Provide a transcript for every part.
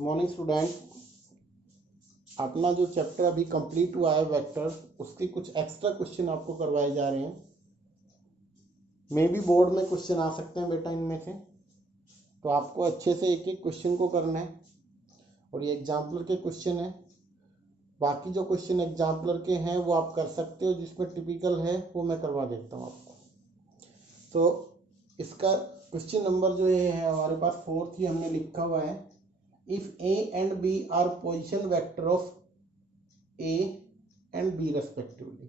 Good morning student. अपना जो chapter अभी कंप्लीट हुआ है वेक्टर, उसके कुछ एक्स्ट्रा क्वेश्चन आपको करवाए जा रहे हैं। मे भी बोर्ड में क्वेश्चन आ सकते हैं बेटा इनमें से, तो आपको अच्छे से एक एक क्वेश्चन को करना है। और ये एग्जाम्पलर के क्वेश्चन है। बाकी जो क्वेश्चन एग्जाम्पलर के हैं वो आप कर सकते हो, जिसमें टिपिकल है वो मैं करवा देता हूँ आपको। तो इसका क्वेश्चन नंबर जो ये है हमारे पास 4 ही हमने लिखा हुआ है। If A and B are position vector of A and B respectively,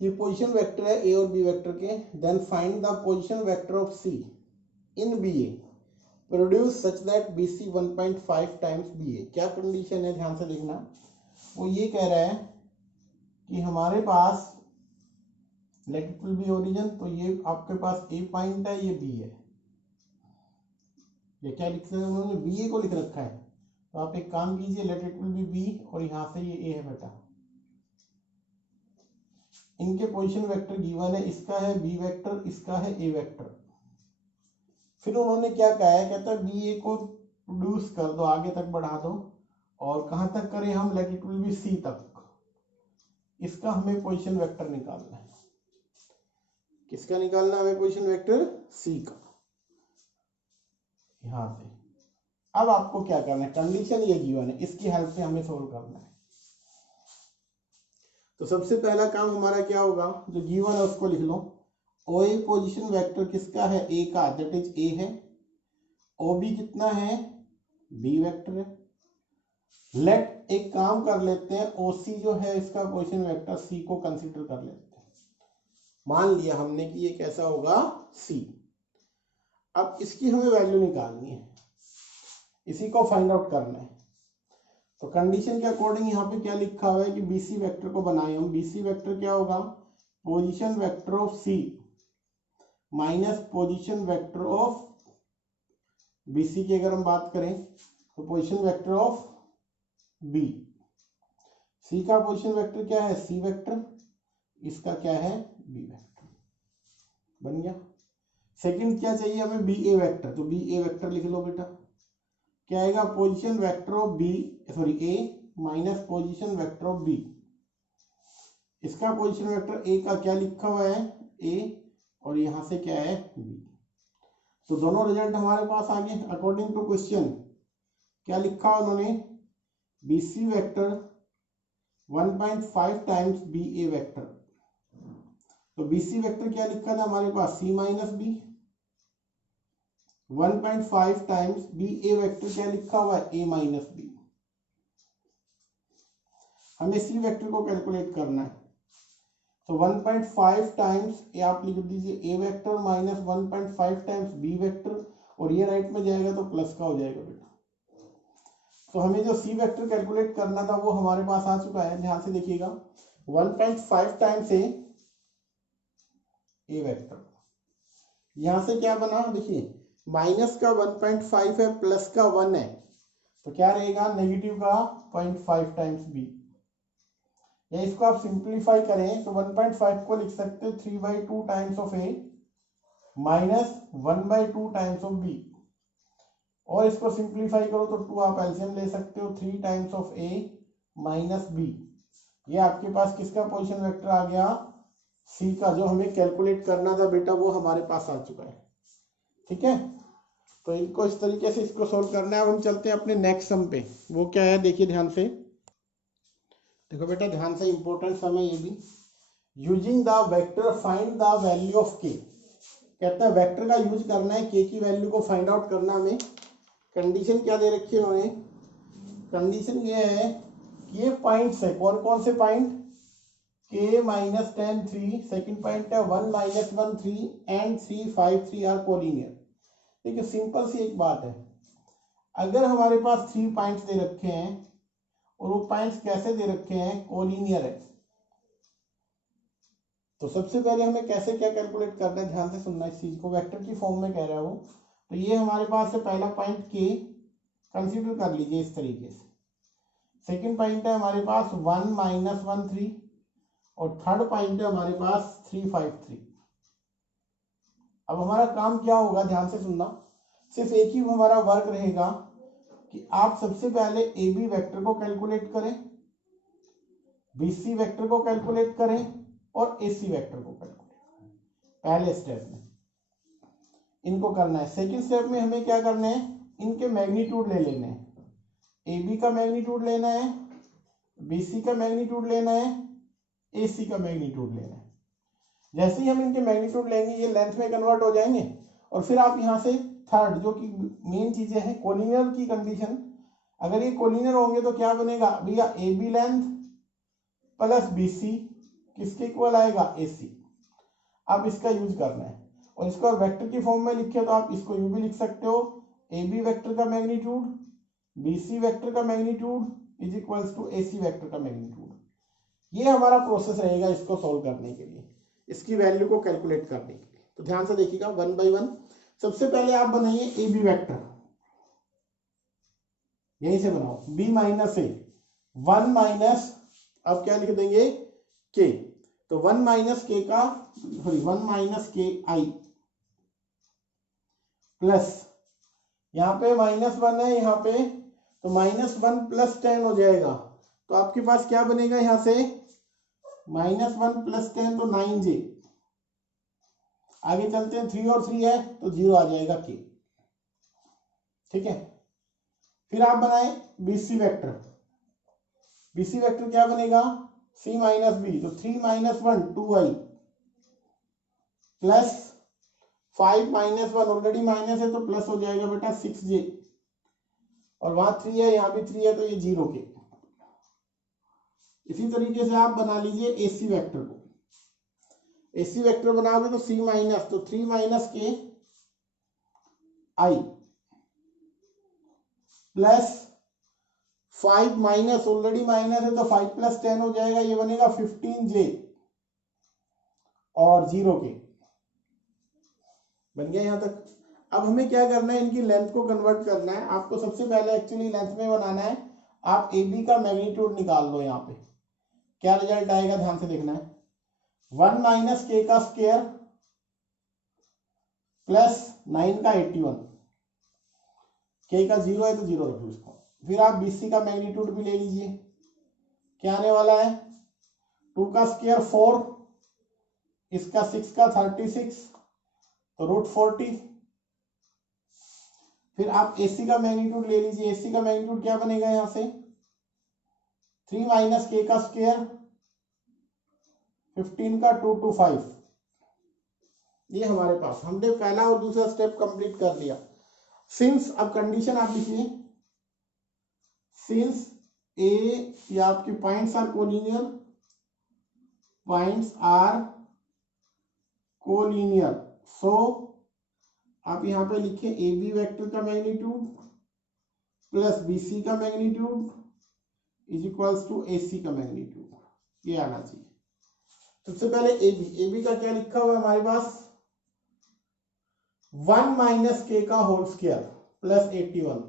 ये पोजीशन वेक्टर है A और B वेक्टर के, then find the position vector of C in BA produce such that BC 1.5 times BA। क्या condition है, ध्यान से देखना। वो ये कह रहा है कि हमारे पास let it will be origin, तो ये आपके पास A पॉइंट है, ये B है। ये क्या लिख रहे हैं उन्होंने, BA को लिख रखा है। तो आप एक काम कीजिए, late it will B B और यहां से ये A है बेटा। इनके पोजीशन वेक्टर गिवन है, इसका है B वेक्टर, इसका है A वेक्टर। फिर उन्होंने क्या कहा है, कहता है BA को प्रोड्यूस कर दो, आगे तक बढ़ा दो, और कहां तक करें हम, late it will B C तक। इसका हमें पोजीशन वेक्टर निकालना है। किसका निकालना है हमें पोजीशन वेक्टर, C का, यहां से। अब आपको क्या करना है, कंडीशन ये गिवन है, इसकी हेल्प से हमें सोल्व करना है। तो सबसे पहला काम हमारा क्या होगा, जो गिवन है उसको लिख लो। OA पोजीशन वेक्टर किसका है, A का, दैट इज A है। OB कितना है, B वेक्टर है। लेट एक काम कर लेते हैं, OC जो है इसका पोजीशन वेक्टर C को कंसीडर कर लेते हैं। मान लिया हमने कि ये कैसा होगा, C। अब इसकी हमें वैल्यू निकालनी है, इसी को फाइंड आउट करना है। तो कंडीशन के अकॉर्डिंग यहाँ पे क्या लिखा हुआ है कि BC वेक्टर को बनाए हम। BC वेक्टर क्या होगा, position vector of C minus position vector of BC की अगर हम बात करें तो position vector of B। C का पोजीशन वेक्टर क्या है, C वेक्टर, इसका क्या है, B वेक्टर। बन गया। सेकंड क्या चाहिए हमें, BA वेक्टर, तो BA वेक्टर लिख लो बेटा। क्या आएगा, position vector of B sorry A minus position vector of B। इसका पोजीशन वेक्टर A का क्या लिखा हुआ है, A, और यहां से क्या है, B। तो दोनों रिजल्ट हमारे पास आ गए अकॉर्डिंग टू क्वेश्चन। क्या लिखा उन्होंने, BC vector 1.5 times BA vector. तो BC वेक्टर क्या लिखा था हमारे पास, C minus B। 1.5 times BA vector क्या लिखा हुआ है, A माइनस B। हमें C वेक्टर को कैलकुलेट करना है। तो 1.5 टाइम्स ये आप लिख दीजिए A vector minus 1.5 times B vector, और ये राइट में जाएगा तो प्लस का हो जाएगा बेटा। तो हमें जो C वेक्टर कैलकुलेट करना था वो हमारे पास आ चुका है, ध्यान से देखिएगा। 1.5 टाइम्स A वेक्टर, यहां से क्या बना, देखिए माइनस का 1.5 है, प्लस का 1 है, तो क्या रहेगा, नेगेटिव का 0.5 टाइम्स B। या इसको आप सिंप्लीफाई करें तो 1.5 को लिख सकते हैं 3/2 times of A minus 1/2 times of B। और इसको सिंप्लीफाई करो तो 2 आप एलसीएम ले सकते हो, 3 times of A minus B। ये आपके पास किसका पोजीशन वेक्टर आ गया, C का। जो हमें कैलकुलेट करना था बेटा वो हमारे पास आ चुका है। ठीक है, तो इनको इस तरीके से इसको सोल्व करना है। अब हम चलते हैं अपने नेक्स्ट सम पे। वो क्या है, देखिए ध्यान से, देखो बेटा ध्यान से, इंपॉर्टेंट सम है ये भी। Using the vector find the value of K। कहता है वेक्टर का यूज करना है, K की वैल्यू को फाइंड आउट करना हमें। कंडीशन क्या दे रखी है उन्होंने, कंडीशन ये है कि ये पॉइंट्स है, कौन कौन से point, K minus 10 3, second point है 1 माइनस 1 3 एंड 3 5 3 आर कोलिनियर। देखिए सिंपल सी एक बात है, अगर हमारे पास 3 पॉइंट्स दे रखे हैं और वो पॉइंट्स कैसे दे रखे हैं, कोलिनियर है, तो सबसे पहले हमें कैसे क्या कैलकुलेट करना है, ध्यान से सुनना इस चीज को। वेक्टर की फॉर्म में कह रहा है वो, तो ये हमारे पास है पहला पॉइंट K, कंसीडर कर लीजिए इस तरीके से। सेकंड पॉइंट है हमारे पास 1 माइनस 1 3, और थर्ड पॉइंट है हमारे पास 3 5 3। अब हमारा काम क्या होगा, ध्यान से सुनना, सिर्फ एक ही हमारा वर्क रहेगा, कि आप सबसे पहले ए बी वेक्टर को कैलकुलेट करें, बी सी वेक्टर को कैलकुलेट करें और ए सी वेक्टर को कैलकुलेट करें। पहले स्टेप में इनको करना है। सेकंड स्टेप में हमें क्या करना है, इनके मैग्नीट्यूड ले लेने हैं। ए बी का मैग्नीट्यूड लेना है, बी सी का मैग्नीट्यूड लेना है, ए सी का मैग्नीट्यूड लेना है। जैसे ही हम इनके मैग्नीट्यूड लेंगे ये लेंथ में कन्वर्ट हो जाएंगे। और फिर आप यहाँ से थर्ड जो कि मेन चीजें हैं, कोलिनियर की कंडीशन, अगर ये कोलिनियर होंगे तो क्या बनेगा भैया, A B length plus B C किसके इक्वल आएगा, ए सी। आप इसका यूज करना है और इसको और वेक्टर की फॉर्म में लिखे तो आप इसको यू भी लिख सकते हो, ए बी वेक्टर का मैग्नीट्यूड बी सी वेक्टर का magnitude is equals to A C vector का मैग्नीट्यूड। ये हमारा प्रोसेस रहेगा इसको सॉल्व करने के लिए, इसकी वैल्यू को कैलकुलेट करने के लिए। तो ध्यान से देखिएगा वन बाय वन। सबसे पहले आप बनाइए ए बी वेक्टर, यहीं से बनाओ, बी माइनस ए, वन माइनस, अब क्या लिख देंगे के, तो वन माइनस के का सॉरी वन माइनस के आई प्लस, यहाँ पे माइनस वन है यहाँ पे, तो माइनस वन प्लस 10 हो जाएगा। तो आपके पास क्या बनेगा यहाँ से, माइनस वन प्लस 10 तो 9j। आगे चलते हैं, 3 और 3 है तो 0 आ जाएगा के। ठीक है, फिर आप बनाए बीसी वेक्टर, बीसी वेक्टर क्या बनेगा, सी माइनस बी, तो 3 minus 1 2i plus 5 minus 1 already minus है तो प्लस हो जाएगा बेटा 6j, और वहां 3 है यहाँ भी 3 है तो ये 0 के। इसी तरीके से आप बना लीजिए एसी वेक्टर को, एसी वेक्टर बनाओगे तो सी माइनस, तो 3 माइनस के आई प्लस 5 माइनस ऑलरेडी माइनस है तो 5 प्लस 10 हो जाएगा, ये बनेगा 15j और 0 के। बन गया यहां तक। अब हमें क्या करना है, इनकी लेंथ को कन्वर्ट करना है। आपको सबसे पहले एक्चुअली लेंथ में बनाना है। आप ए बी का मैग्नीट्यूड निकाल लो, यहाँ पे क्या रिजल्ट आएगा ध्यान से देखना है, 1 माइनस के का स्क्वायर प्लस 9 का 81, के का 0 है तो 0 रख लो इसको। फिर आप बीसी का मैग्नीट्यूड भी ले लीजिए, क्या आने वाला है, 2 का स्क्वायर 4, इसका 6 का 36 तो √40। फिर आप एसी का मैग्नीट्यूड ले लीजिए, एसी का मैग्नीट्यूड क्या बनेगा यहां से, 3 माइनस के का स्क्वायर 15 का 2 to 5। ये हमारे पास, हमने पहला और दूसरा स्टेप कंप्लीट कर लिया। सिंस, अब कंडीशन आप लिखिए, सिंस ए, या आपके points are collinear, points are collinear, so आप यहां पे लिखे ए बी वेक्टर का मैग्नीट्यूड प्लस बी सी का magnitude is equals to A C का मैग्नीट्यूड, ये आना चाहिए। सबसे पहले ए बी का क्या लिखा हुआ है हमारे पास, 1 माइनस के का whole square plus 81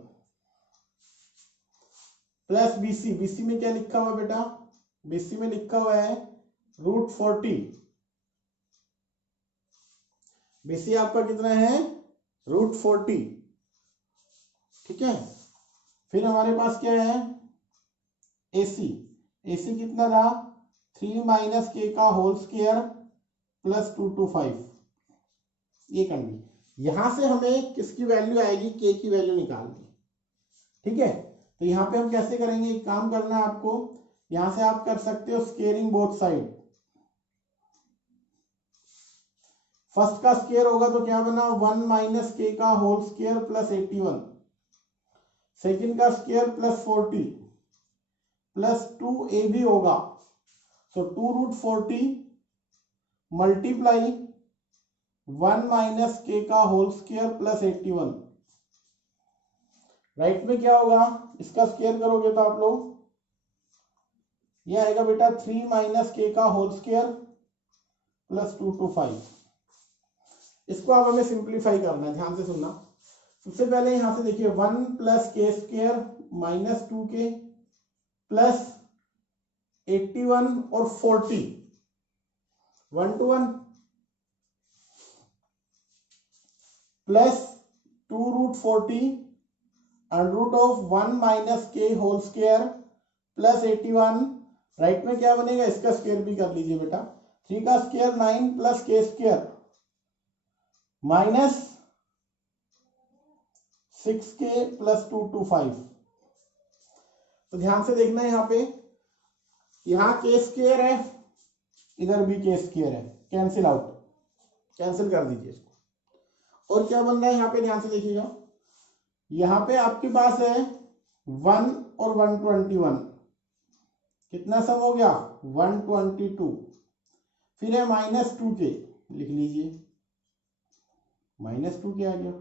plus BC, BC में क्या लिखा हुआ बेटा, बीसी में लिखा हुआ है √40। बीसी आपका कितना है, √40। ठीक है, फिर हमारे पास क्या है, एसी, एसी कितना रहा, 3 माइनस के का होल स्क्वायर प्लस 2 to 5। ये करनी, यहां से हमें किसकी वैल्यू आएगी, के की वैल्यू निकालनी। ठीक है, तो यहां पे हम कैसे करेंगे, एक काम करना है आपको, यहां से आप कर सकते हो स्क्वेयरिंग बोथ साइड। फर्स्ट का स्क्वायर होगा तो क्या बना, 1 माइनस के का होल स्क्वायर प्लस 81, सेकेंड का स्क्वायर प्लस 40 प्लस 2ab होगा, सो 2√40 मल्टीप्लाई 1 माइनस के का होल स्क्वायर प्लस 81। राइट में क्या होगा, इसका स्क्वायर करोगे तो आप लोग ये आएगा बेटा 3 माइनस के का होल स्क्वायर प्लस 2 to 5। इसको आप हमें सिंप्लीफाई करना है, ध्यान से सुनना। सबसे पहले यहां से देखिए 1 plus k square minus 2k plus 81 और 40, 1 to 1 plus 2√40 under root of 1 minus k whole square plus 81, right में क्या बनेगा, इसका स्क्वायर भी कर लीजिए बेटा, 3 का square 9 plus k square minus 6k plus 2 to 5। तो ध्यान से देखना है, यहाँ पे यहाँ के स्क्वायर है, इधर भी के स्क्वायर है, कैंसिल आउट, कैंसिल कर दीजिए इसको। और क्या बन रहा है यहाँ पे, ध्यान से देखिएगा, यहाँ पे आपके पास है 1 और 121, कितना सम हो गया 122, फिर है माइनस 2k, लिख लीजिए माइनस 2k आ गया,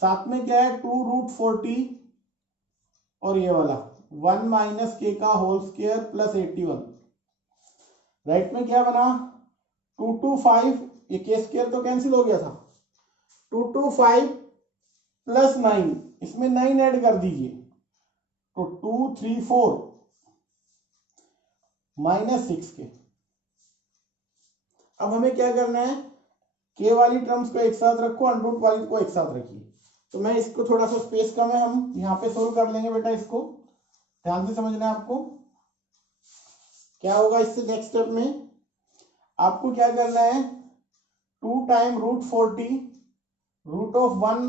साथ में क्या है 2 रूट 40 और ये वाला 1 माइनस के का होल स्क्वायर प्लस 81, राइट में क्या बना 2 टू 5, ये के स्क्वायर तो कैंसिल हो गया था, 2 टू 5 प्लस 9, इसमें 9 ऐड कर दीजिए, तो 2 3 4 माइनस 6k। अब हमें क्या करना है, के वाली टर्म्स को एक साथ रखो, अंडर रूट वाली को एक साथ रखिए। तो मैं इसको थोड़ा सा स्पेस कम है, हम यहाँ पे सोल्व कर लेंगे बेटा, इसको ध्यान से समझना है आपको। क्या होगा इससे, नेक्स्ट स्टेप में आपको क्या करना है, 2 time root 40 root of 1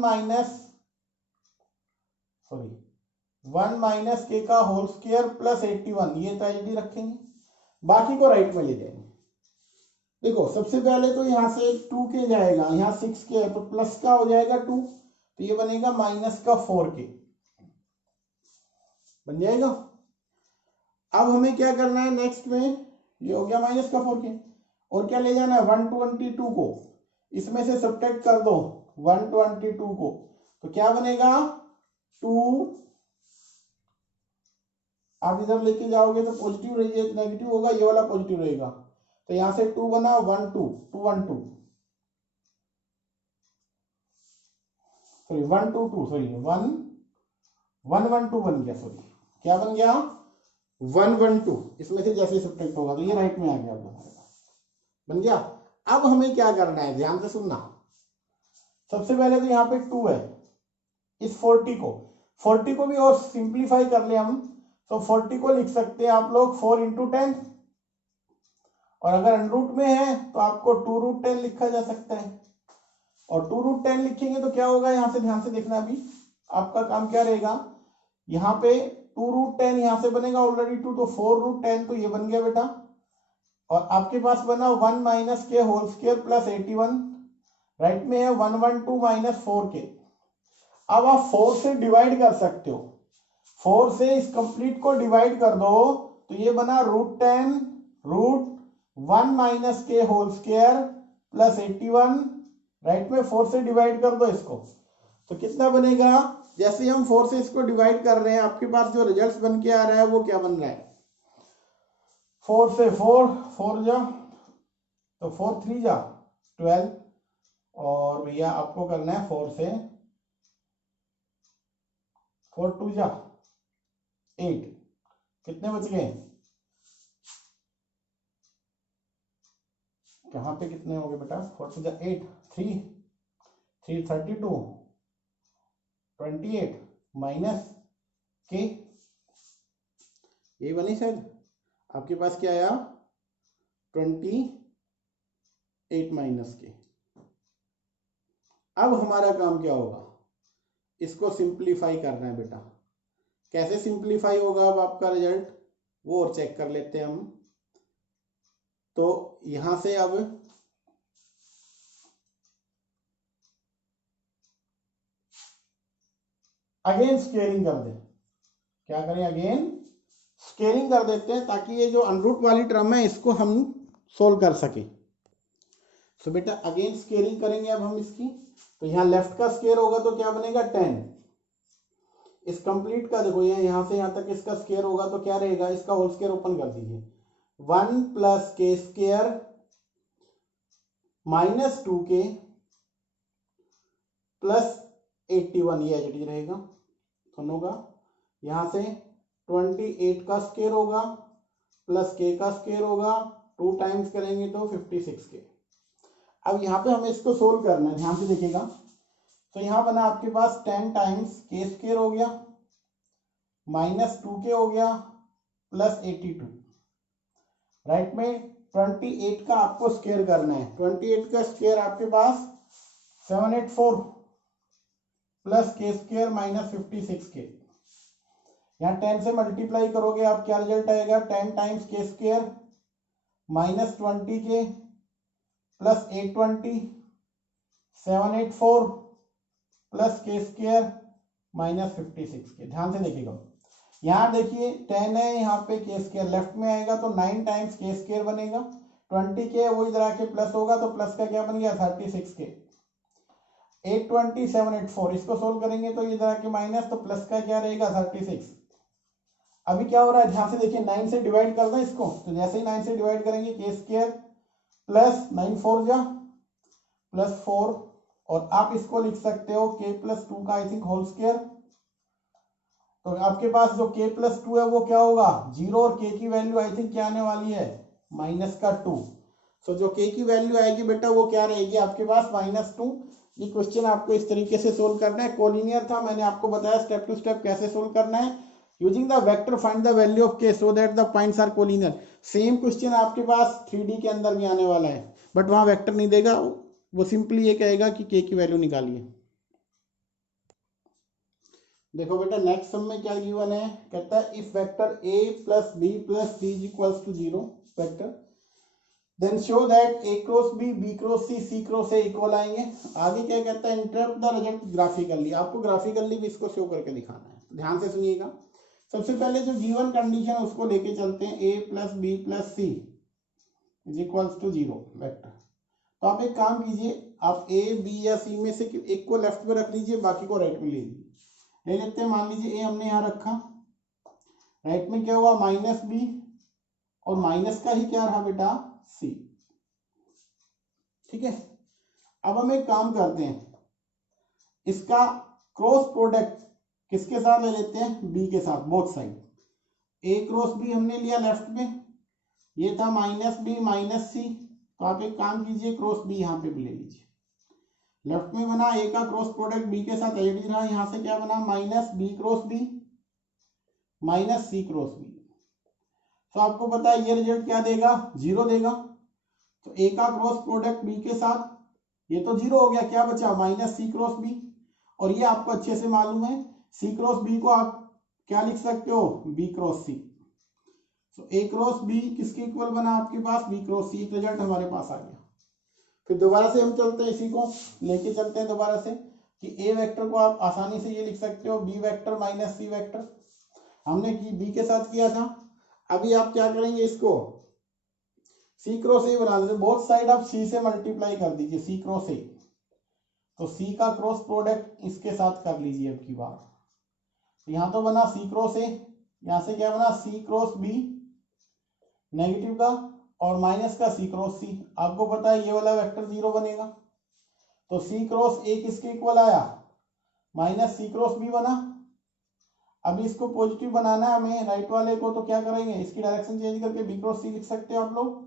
minus k का होल स्क्वायर प्लस 81, ये तो एलडी रखेंगे, बाकी को राइट में ले जाएंगे। देखो सबसे पहले तो यहाँ से 2k जाएगा, यहाँ 6k है तो प्लस का हो जाएगा 2, तो ये बनेगा माइनस का 4k बन जाएगा। अब हमें क्या करना है नेक्स्ट में, ये हो गया माइनस का 4k, और क्या ले जाना है 122 को, इसमें से सब्ट्रैक्ट कर दो 122 को, तो क्या बनेगा 2, आप इधर लेके जाओगे तो पॉजिटिव रहिए, नेगेटिव होगा, ये वाला पॉजिटिव रहेगा, तो यहां से 2 बना 1 2 2 1 2 सॉरी 1 2 2 सॉरी 1 1 1 2 बन गया, सॉरी क्या बन गया 1 1 2, इसमें से जैसे सब्ट्रैक्ट होगा तो ये राइट में आ गया, बन गया। अब हमें क्या करना है, ध्यान से सुनना, सबसे पहले तो यहाँ पे 2 है, इस 40 को भी और सिंप्लीफाई कर ले हम, तो 40 को लिख सकते हैं आप लोग 4 इंटू 10, और अगर अंडर रूट में है तो आपको 2 रूट 10 लिखा जा सकता है, और 2 रूट 10 लिखेंगे तो क्या होगा, यहां से ध्यान से देखना, अभी आपका काम क्या रहेगा, यहाँ पे 2 रूट 10 यहां से बनेगा ऑलरेडी 2, तो 4 रूट 10 तो ये बन गया बेटा, और आपके पास बना 1 minus k whole square plus 81, right में है 112 माइनस 4k। अब आप 4 से डिवाइड कर सकते हो, 4 से इस कंप्लीट को डिवाइड कर दो, तो ये बना root 10 root 1 minus k whole square plus 81, right में 4 से डिवाइड कर दो इसको, तो कितना बनेगा, जैसे हम 4 से इसको डिवाइड कर रहे हैं आपके पास जो रिजल्ट बन के आ रहा है वो क्या बन रहा है, 4 से 4 जा तो 4 3 जा 12, और भैया आपको करना है 4 से 4 2 जा 8, कितने बच गए, कहाँ पे कितने हो गए बेटा, 4 2 जा 8, 3 3 32 28 माइनस के, ये बनी शायद, आपके पास क्या आया 28 माइनस के। अब हमारा काम क्या होगा, इसको सिंप्लीफाई करना है बेटा, कैसे सिंप्लीफाई होगा अब आपका रिजल्ट वो और चेक कर लेते हैं हम। तो यहां से अब अगेन स्केलिंग कर दें, क्या करें अगेन स्केलिंग कर देते हैं, ताकि ये जो अनरूट वाली टर्म है इसको हम सोल्व कर सके। तो बेटा अगेन स्केलिंग करेंगे अब हम इसकी, तो यहाँ लेफ्ट का स्केयर होगा तो क्या बनेगा 10, इस कंप्लीट का देखो ये यहाँ से यहाँ तक इसका स्केयर होगा तो क्या रहेगा, इसका होल स्केयर ओपन कर दीजिए, 1 प्लस के स्केयर माइनस 2k प्लस 81, ये एच डी रहेगा दोनों का, यहाँ से 28 का स्केयर होगा प्लस k का स्केयर होगा, 2 टाइम्स करेंगे तो 56k। अब यहाँ पे हमें इसको सोल्व करना है, ध्यान से देखिएगा, तो यहाँ बना आपके पास 10 टाइम्स के स्क्वायर हो गया माइनस 2k हो गया प्लस 82। राइट में 28 का आपको स्क्वायर करना है। 28 का स्क्वायर आपके पास 784 plus k square minus 56k। यहाँ 10 से मल्टीप्लाई करोगे आप, क्या रिजल्ट आएगा? 10 टाइम्स के square minus 20k plus 820 784 plus k square minus 56k। ध्यान से देखिएगा, यहाँ देखिए 10 है, यहाँ पे के स्क्वायर लेफ्ट में आएगा तो 9 टाइम्स के स्क्वायर बनेगा। 20k वो इधर आके प्लस होगा तो प्लस का क्या बन गया? 36k। 820 784 इसको सोल्व करेंगे तो इधर आके माइनस, तो प्लस का क्या रहेगा? 36। अभी क्या हो रहा है? ध्यान से देखिए, 9 से डिवाइड कर दें इसको, तो जैसे ही 9 से डिवाइड करेंगे के स्क्वायर प्लस 9 4 जा प्लस 4, और आप इसको लिख सकते हो k प्लस 2 का आई थिंक होल स्क्वायर। तो आपके पास जो k प्लस 2 है वो क्या होगा? 0, और k की वैल्यू आई थिंक क्या आने वाली है? माइनस का 2। सो जो k की वैल्यू आएगी बेटा वो क्या रहेगी आपके पास? -2। ये क्वेश्चन आपको इस तरीके से सोल्व करना है। कोलिनियर था, मैंने आपको बताया स्टेप टू स्टेप कैसे सोल्व करना है। Using the vector find the value of k so that the points are collinear. Same question आपके पास 3D के अंदर भी आने वाला है, बट वहां वेक्टर नहीं देगा, वो सिंपली ये कहेगा कि k की वैल्यू निकालिए। देखो बेटा नेक्स्ट सम में क्या गिवन है, कहता है if vector a plus b plus c is equals to 0 vector, then show that a cross b b cross c cross a equal आएंगे। आगे क्या कहता है? Interpret the result graphically. आपको ग्राफिकली भी इसको शो करके दिखाना है। ध्यान से सुनिएगा। सबसे पहले जो गिवन कंडीशन है उसको लेके चलते हैं, a plus b plus c is equals to 0 vector. तो आप एक काम कीजिए, आप a b या c में से एक को लेफ्ट में रख लीजिए, बाकी को राइट में ले लीजिए। ले लेते हैं, मान लीजिए ए हमने यहां रखा, राइट में क्या हुआ? माइनस बी, और माइनस का ही क्या रहा बेटा? सी। ठीक है, अब हम एक काम करते हैं, इसका क्रॉस प्रोडक्ट किसके साथ ले लेते हैं? बी के साथ, बोथ साइड। ए क्रॉस बी हमने लिया लेफ्ट में, ये था माइनस बी माइनस सी। तो आप एक काम कीजिए, क्रॉस बी यहां पे भी ले लीजिए। लेफ्ट में बना ए का क्रॉस प्रोडक्ट बी के साथ एड रहा, यहां से क्या बना? Minus B cross B minus C cross B. तो आपको पता है ये रिजल्ट क्या देगा? 0 देगा। तो ए का क्रॉस प्रोडक्ट बी के साथ, ये तो 0 हो गया, क्या बचा? Minus C cross B. और ये आपको अच्छे से मालूम है, सी क्रॉस बी को आप क्या लिख सकते हो? बी क्रॉस सी। तो ए क्रॉस बी किसके इक्वल बना आपके पास? बी क्रॉस सी। रिजल्ट हमारे पास आ गया। फिर दोबारा से हम चलते हैं, इसी को लेके चलते हैं दोबारा से, कि ए वेक्टर को आप आसानी से ये लिख सकते हो B vector minus C vector. हमने की बी के साथ किया था, अभी आप क्या करेंगे? इसको सी क्रॉस ए बना दीजिए, बोथ साइड आप सी से मल्टीप्लाई कर दीजिए, सी क्रॉस ए। तो सी का क्रॉस प्रोडक्ट इसके साथ कर लीजिए अब की बार। यहां तो बना सी क्रॉस ए, यहां से क्या बना? सी क्रॉस बी नेगेटिव का, और माइनस का सी क्रॉस सी। आपको पता है ये वाला वेक्टर 0 बनेगा। तो सी क्रॉस ए किसके इक्वल आया? माइनस सी क्रॉस बी बना। अब इसको पॉजिटिव बनाना है हमें, राइट वाले को, तो क्या करेंगे? इसकी डायरेक्शन चेंज करके बी क्रॉस सी लिख सकते हो आप लोग।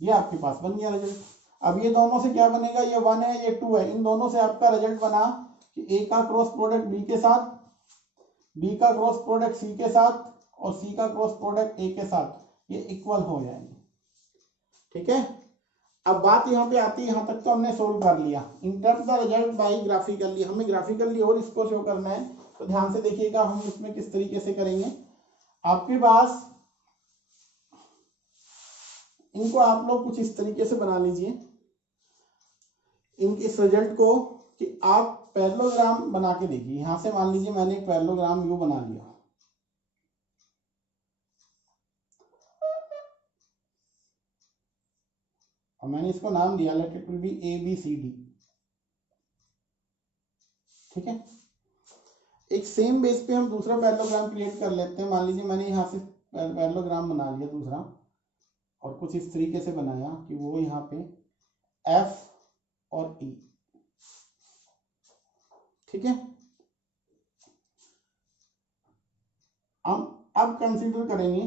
ये आपके पास बन गया रिजल्ट। अब ये दोनों से क्या बनेगा? ये 1 है, ये 2 है, इन दोनों से आपका रिजल्ट बना कि ए का क्रॉस प्रोडक्ट बी के साथ, बी का क्रॉस प्रोडक्ट सी के साथ, और सी का क्रॉस प्रोडक्ट ए के साथ, ये इक्वल हो जाएंगे। ठीक है, अब बात यहाँ पे आती है, यहां तक तो हमने सोल्व कर लिया। Interrupt the result by graphically, हमें ग्राफिकली और इसको शो करना है। तो ध्यान से देखिएगा हम इसमें किस तरीके से करेंगे। आपके पास इनको आप लोग कुछ इस तरीके से बना लीजिए, इस रिजल्ट को, कि आप पैरेललोग्राम बना के देखिए। यहां से मान लीजिए मैंने एक पैरेललोग्राम यू बना लिया, और मैंने इसको नाम दिया, let it will be A B C D. ठीक है, एक सेम बेस पे हम दूसरा पैरेललोग्राम क्रिएट कर लेते हैं। मान लीजिए मैंने यहाँ से पैरेललोग्राम बना लिया दूसरा, और कुछ इस तरीके से बनाया कि वो यहाँ पे एफ और ई। ठीक है, हम अब कंसीडर करेंगे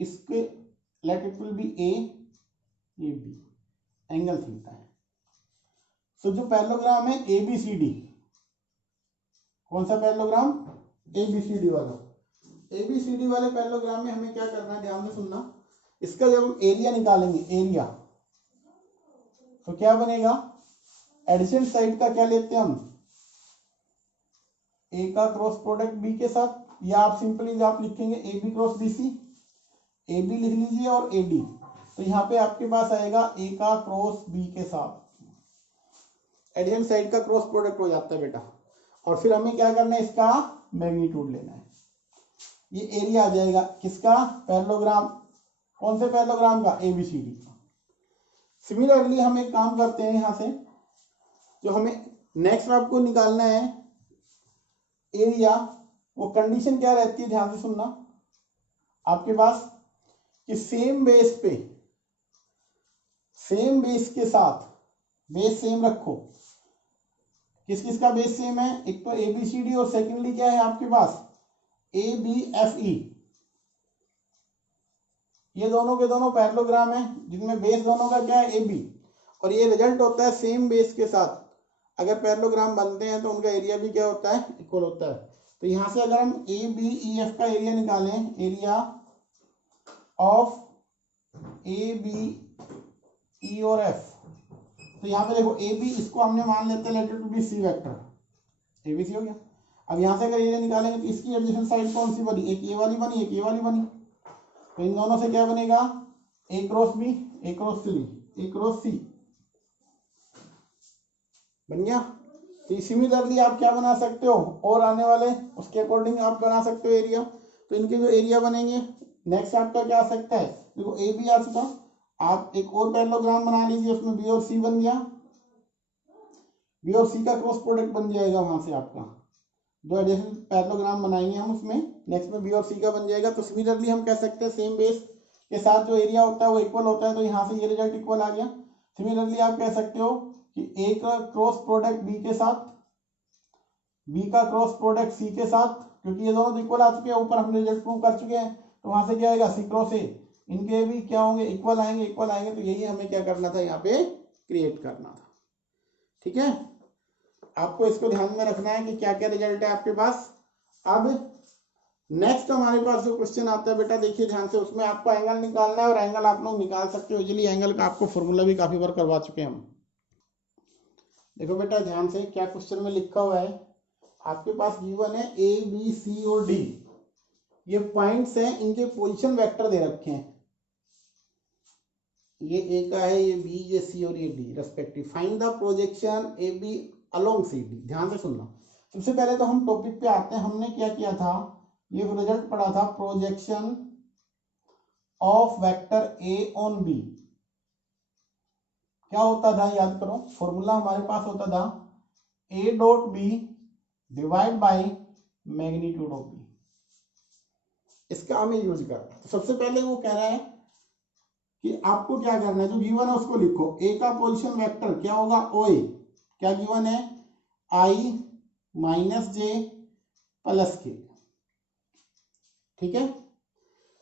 इसके, लेट इट विल बी ए, ये बी, एंगल थीटा है। सो जो पैरेललोग्राम है ABCD, कौन सा पैरेललोग्राम? ABCD वाला। ABCD वाले पैरेललोग्राम में हमें क्या करना है, ध्यान से सुनना। इसका जब हम एरिया निकालेंगे, एरिया, तो क्या बनेगा? एडिशन साइड का क्या लेते हैं हम? ए का क्रॉस प्रोडक्ट बी के साथ, या आप सिंपली आप लिखेंगे AB क्रॉस BC, AB लिख लीजिए और AD, तो यहाँ पे आपके पास आएगा ए का क्रॉस बी के साथ, एडिशन साइड का क्रॉस प्रोडक्ट हो जाता है बेटा। और फिर हमें क्या करना है, इसका मैग्नीट्यूड लेना है। ये एरिया आ जाएगा किसका? पैरेललोग्राम। कौन से पैरेललोग्राम का? ABCD का। सिमिलरली हम एक काम करते हैं, यहां से जो हमें नेक्स्ट आपको निकालना है एरिया, वो कंडीशन क्या रहती है, ध्यान से सुनना आपके पास, कि सेम बेस पे, सेम बेस के साथ, बेस सेम रखो। किस किस का बेस सेम है? एक तो ABCD और सेकेंडली क्या है आपके पास? ABFE। ये दोनों के दोनों पैरेललोग्राम है जिनमें बेस दोनों का क्या है? AB। और ये रिजल्ट होता है सेम बेस के साथ। अगर पैरेललोग्राम बनते हैं तो उनका एरिया भी क्या होता है? इक्वल होता है। तो यहां से अगर हम ABEF का एरिया निकालें, एरिया ऑफ ABE और F, तो यहाँ पे देखो AB, इसको हमने मान लेते हैं letter to be C vector, ABC हो गया। अब यहाँ से अगर एरिया निकालेंगे तो इसकी एडजेसेंट साइड कौन सी बनी? एक ये वाली बनी, एक ये वाली बनी। तो इन दोनों से क्या बनेगा? A cross B, A cross C, A cross C बन गया। तो सिमिलरली आप क्या बना सकते हो, और आने वाले उसके अकॉर्डिंग आप बना सकते हो एरिया। तो इनके जो एरिया बनेंगे, नेक्स्ट आपका क्या आ सकता है? देखो AB आ चुका, आप एक और पैरेललोग्राम बना लीजिए, उसमें B और C बन गया, B और C का क्रॉस प्रोडक्ट बन जाएगा। वहां से आपका दो एडजेसेंट पैरेललोग्राम बनाएंगे हम, उसमें नेक्स्ट में B और C का बन जाएगा। तो सिमिलरली हम कह सकते हैं सेम बेस के साथ जो एरिया होता है वो इक्वल होता है, तो यहाँ से ये रिजल्ट इक्वल आ गया। सिमिलरली आप कह सकते हो कि A का क्रॉस प्रोडक्ट B के साथ, B का क्रॉस प्रोडक्ट C के साथ, क्योंकि ये दोनों इक्वल आ चुके हैं, ऊपर हमने रिजल्ट प्रूव कर चुके हैं, तो वहां से क्या आएगा? C क्रॉस A, इनके भी क्या होंगे? इक्वल आएंगे, इक्वल आएंगे। तो यही हमें क्या करना था, यहाँ पे क्रिएट करना था। ठीक है, आपको इसको ध्यान में रखना है कि क्या क्या रिजल्ट है आपके पास। अब नेक्स्ट हमारे पास जो क्वेश्चन आता है बेटा, देखिए ध्यान से, उसमें आपको एंगल निकालना है, और एंगल आप लोग निकाल सकते हो इजीली। एंगल का आपको फॉर्मूला भी काफी बार करवा चुके हैं हम। देखो बेटा ध्यान से, क्या क्वेश्चन में लिखा हुआ है, आपके पास गिवन है ABC और D, ये पॉइंट्स हैं, इनके पोजीशन वेक्टर दे रखे हैं। ये A का है, ये B, ये C और ये D respective. Find the projection AB along CD। ध्यान से सुनना। सबसे पहले तो हम टॉपिक पे आते हैं। हमने क्या किया था, ये रिजल्ट पढ़ा था, projection of vector A on B। क्या होता था, याद करो, फॉर्मूला हमारे पास होता था A dot B divide by magnitude of B। इसका हमें यूज करना है। तो सबसे पहले वो कह रहा है कि आपको क्या करना है, जो गिवन है उसको लिखो। A का पोजीशन वेक्टर क्या होगा? OA। क्या गिवन है? I minus J plus K। ठीक है।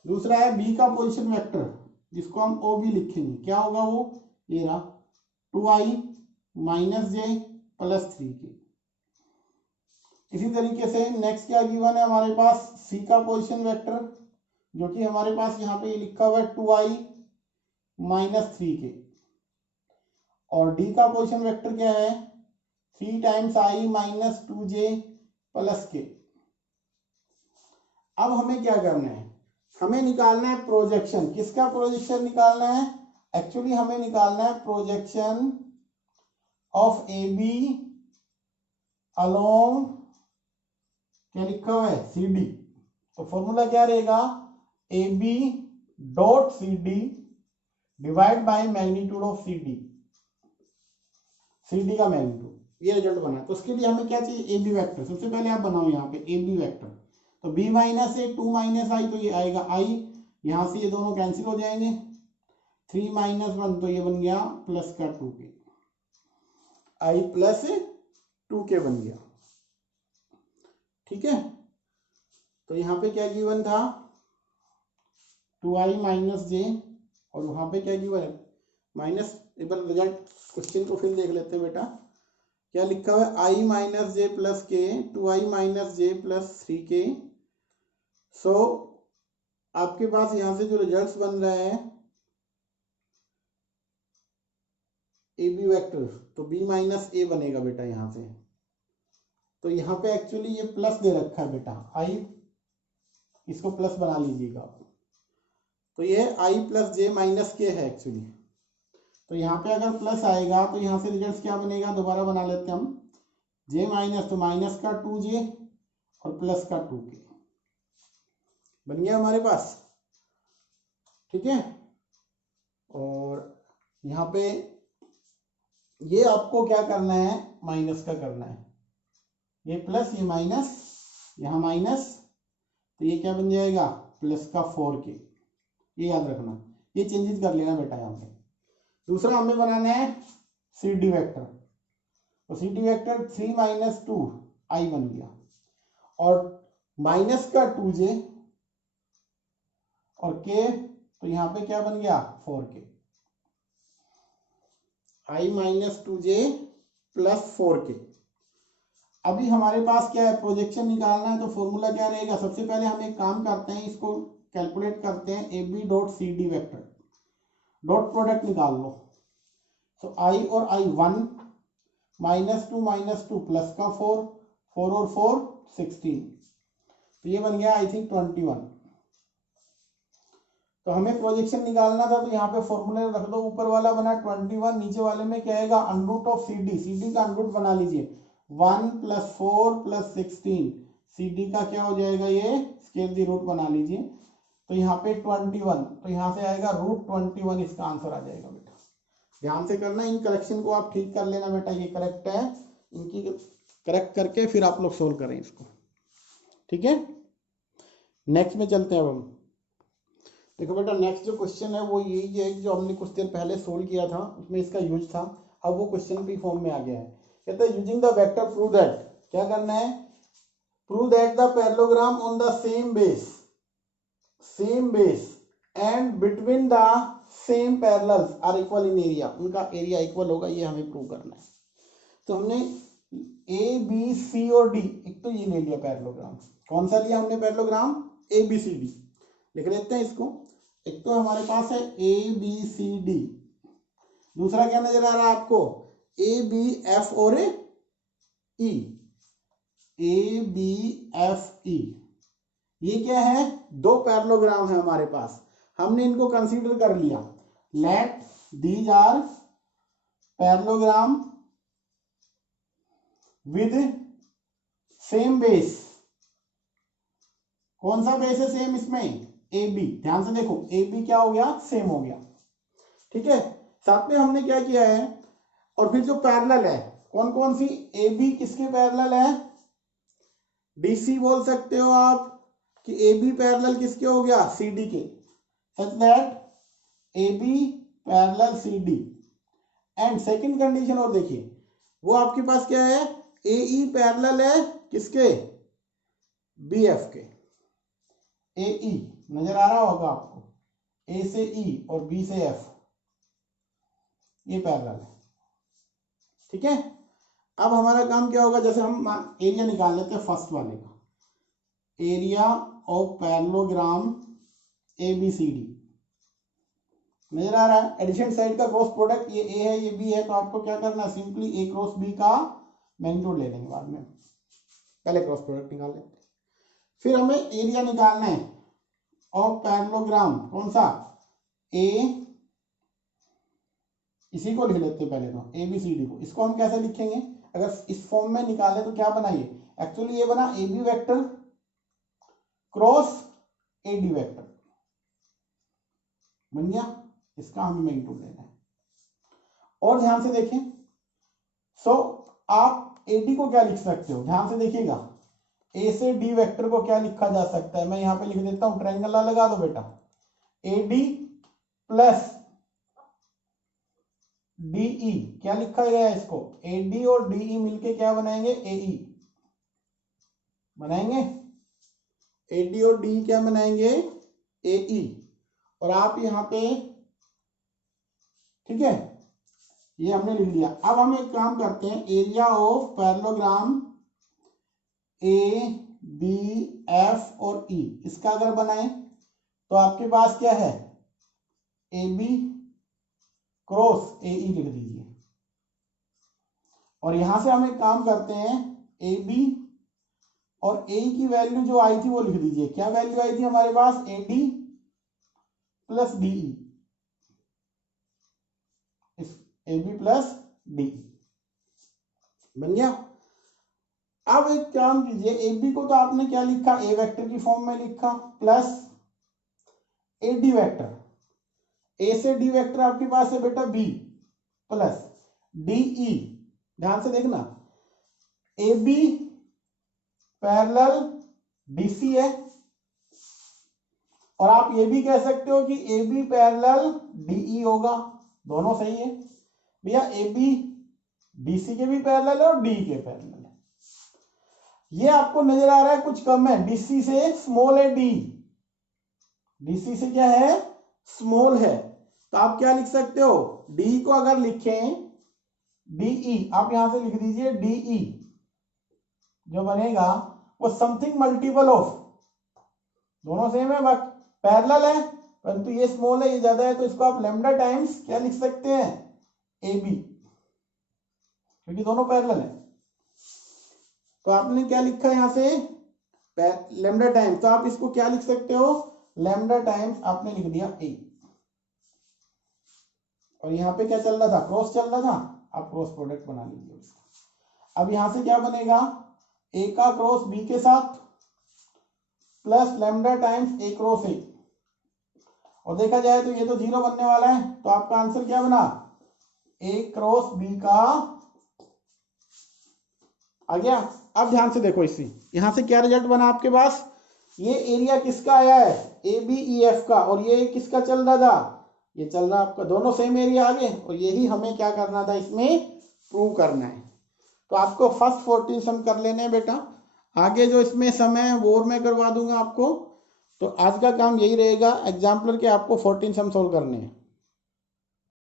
दूसरा है B का पोजीशन वेक्टर, जिसको हम OB लिखेंगे। क्या होगा वो? ये रहा, 2I minus J plus 3K। इसी तरीके से नेक्स्ट क्या गिवन है हमारे पास? C का पोजीशन वेक्टर, जो कि हमारे पास यहाँ पे लिखा हुआ है 2I माइनस 3K। और D का पोजीशन वेक्टर क्या है? 3 times I minus 2J plus K। अब हमें क्या करना है, हमें निकालना है प्रोजेक्शन। किसका प्रोजेक्शन निकालना है? एक्चुअली हमें निकालना है प्रोजेक्शन ऑफ AB अलोंग, क्या लिखा हुआ है? CD। तो फॉर्मूला क्या रहेगा? AB dot CD divide by magnitude of CD, CD का मैग्नीट्यूड। ये रिजल्ट बना। तो उसके लिए हमें क्या चाहिए? AB vector. सबसे पहले आप बनाओ यहाँ पे AB वेक्टर। तो B minus A, 2 minus I, तो ये आएगा I, यहां से ये दोनों कैंसिल हो जाएंगे। 3 माइनस 1, तो ये बन गया प्लस का 2K, I प्लस 2K बन गया। ठीक है, तो यहाँ पे क्या गिवन था? 2I माइनस J, और वहां पे क्या गिवन है? माइनस। एक बार रिजल्ट क्वेश्चन को फिर देख लेते हैं बेटा। क्या लिखा हुआ है, आई माइनस जे प्लस के 2i माइनस जे प्लस 3k। सो आपके पास यहां से जो रिजल्ट्स बन रहे हैं ए बी वेक्टर, तो बी माइनस ए बनेगा बेटा यहां से। तो यहाँ पे एक्चुअली ये प्लस दे रखा है बेटा, आई इसको प्लस बना लीजिएगा। तो ये आई प्लस जे माइनस के है एक्चुअली। तो यहाँ पे अगर प्लस आएगा तो यहाँ से रिजल्ट क्या बनेगा, दोबारा बना लेते हैं हम, जे माइनस तो माइनस का 2j और प्लस का 2k बन गया हमारे पास। ठीक है, और यहाँ पे ये आपको क्या करना है, माइनस का करना है, ये प्लस ये माइनस, यहाँ माइनस, तो ये क्या बन जाएगा प्लस का 4k। ये याद रखना, ये चेंजेस कर लेना बेटा यहाँ पे। दूसरा हमें बनाना है सी डी वैक्टर, तो सी डी वैक्टर 3 माइनस 2 आई बन गया, और माइनस का 2j और k, तो यहाँ पे क्या बन गया 4k, आई माइनस 2j प्लस 4k। अभी हमारे पास क्या है, प्रोजेक्शन निकालना है, तो फॉर्मूला क्या रहेगा, सबसे पहले हम एक काम करते हैं, इसको कैलकुलेट करते हैं, A B dot C D vector dot product निकाल लो। तो आई और आई 1 -2 प्लस का 4, 4 और 4 16, तो ये बन गया आई थिंक 21। तो हमें प्रोजेक्शन निकालना था, तो यहाँ पे फॉर्मूले रख दो, ऊपर वाला बना 21, नीचे वाले में क्या आएगा under root of C D का अंडर रूट बना लीजिए, 1 + 4 + 16, सी डी का क्या हो जाएगा, ये स्केल दी रूट बना लीजिए, तो यहाँ पे 21, तो यहाँ से आएगा √21, इसका आंसर आ जाएगा बेटा। ध्यान से करना, इन करेक्शन को आप ठीक कर लेना बेटा, ये करेक्ट है, इनकी करेक्ट करके फिर आप लोग सोल्व करें इसको। ठीक है, नेक्स्ट में चलते हैं। अब हम देखो बेटा, नेक्स्ट जो क्वेश्चन है वो यही है जो हमने कुछ देर पहले सोल्व किया था, उसमें इसका यूज था, अब वो क्वेश्चन भी फॉर्म में आ गया है। कहता है using the vector prove that, क्या करना है, prove that the parallelogram on the same base and between the same parallels are equal in area, उनका एरिया इक्वल होगा, ये हमें प्रूव करना है। तो हमने ए बी सी और डी, एक तो ये ले लिया पैरेललोग्राम, कौन सा लिया हमने parallelogram, A B C D, लिख लेते हैं इसको। एक तो हमारे पास है ए बी सी डी, दूसरा क्या नजर आ रहा है आपको, ए बी एफ और ई, ए बी एफ ई, ये क्या है, दो पैरेललोग्राम है हमारे पास, हमने इनको कंसीडर कर लिया। Let these are parallelogram with same base, कौन सा बेस है सेम इसमें, ए बी, ध्यान से देखो ए बी क्या हो गया, सेम हो गया। ठीक है, साथ में हमने क्या किया है, और फिर जो पैरेलल है कौन कौन सी, ए बी किसके पैरेलल है, डीसी बोल सकते हो आप, कि ए बी पैरेलल किसके हो गया, सी डी के, such that A B parallel C D. And second condition और देखिए, वो आपके पास क्या है, ए ई पैरेलल है किसके, बी एफ के, ए ई नजर आ रहा होगा आपको, ए से ई और बी से एफ, ये पैरेलल है। ठीक है, अब हमारा काम क्या होगा, जैसे हम एरिया निकाल लेते हैं फर्स्ट वाले का, area of parallelogram A B C D, नजर आ रहा है, एडिशन साइड का क्रॉस प्रोडक्ट, ये ए है ये बी है, तो आपको क्या करना है, सिंपली ए क्रॉस बी का मैग्नीट्यूड ले लेंगे बाद में, पहले क्रॉस प्रोडक्ट निकाल लेते हैं। फिर हमें एरिया निकालना है ऑफ पैरेललोग्राम, कौन सा, ए, इसी को लिख लेते हैं पहले तो, ए बी सी डी को, इसको हम कैसे लिखेंगे, अगर इस फॉर्म में निकाले तो क्या बनाइए, एक्चुअली ये बना A B vector cross A D vector, बन गया, इसका हमें मैग्नीट्यूड लेना है। और ध्यान से देखें, सो आप ए डी को क्या लिख सकते हो, ध्यान से देखिएगा, ए से डी वेक्टर को क्या लिखा जा सकता है, मैं यहां पे लिख देता हूं, ट्रायंगल लगा दो बेटा, ए डी प्लस डीई, क्या लिखा गया है इसको, ए डी और डीई मिलके क्या बनाएंगे, एई बनाएंगे, ए डी और डी क्या बनाएंगे, एई, और आप यहां पे, ठीक है, ये हमने लिख लिया। अब हम एक काम करते हैं, area of parallelogram A B F और ई, इसका अगर बनाए तो आपके पास क्या है, ए बी क्रॉस ए ई लिख दीजिए। और यहां से हम एक काम करते हैं, ए बी और ए की वैल्यू जो आई थी वो लिख दीजिए। क्या वैल्यू आई थी हमारे पास, A D plus D E, A B plus D बन गया। अब एक काम कीजिए, ए बी को तो आपने क्या लिखा, ए वेक्टर की फॉर्म में लिखा, प्लस ए डी वेक्टर, ए से डी वेक्टर आपके पास है बेटा बी, प्लस डी ई, ध्यान से देखना, ए बी पैरेलल डीसी है, और आप ये भी कह सकते हो कि ए बी पैरेलल डीई होगा, दोनों सही है भैया। ए बी डीसी के भी पैरेलल है और डी के पैरेलल है। ये आपको नजर आ रहा है कुछ कम है, डीसी से स्मॉल है डी, डीसी से क्या है, स्मॉल है। तो आप क्या लिख सकते हो, डी को अगर लिखें डीई, आप यहां से लिख दीजिए डीई, जो बनेगा वो समथिंग मल्टीपल ऑफ, दोनों सेम है बट पैरेलल है, परंतु ये स्मॉल है ये ज्यादा है, तो इसको आप लैम्डा टाइम्स क्या लिख सकते हैं, ए बी, क्योंकि दोनों पैरेलल है। तो आपने क्या लिखा यहां से, लैम्डा टाइम्स, तो आप इसको क्या लिख सकते हो, लैम्डा टाइम्स आपने लिख दिया ए। और यहाँ पे क्या चल रहा था, क्रॉस चल रहा था, आप क्रॉस प्रोडक्ट बना लीजिए उसका। अब यहां से क्या बनेगा, ए का क्रॉस बी के साथ प्लस लैम्डा टाइम्स ए क्रॉस ए, और देखा जाए तो ये तो 0 बनने वाला है, तो आपका आंसर क्या बना, ए क्रॉस बी का आ गया। अब ध्यान से देखो, इसी यहां से क्या रिजल्ट बना आपके पास, ये एरिया किसका आया है, ए बी ई एफ का, और ये किसका चल रहा था, ये चल रहा आपका, दोनों सेम एरिया आ गए, और यही हमें क्या करना था, इसमें प्रूव करना है। तो आपको फर्स्ट 14 सम कर लेने हैं बेटा, आगे जो इसमें सम है वो और मैं करवा दूंगा आपको। तो आज का काम यही रहेगा, एग्जाम्पलर के आपको 14 सम सोल्व करने हैं।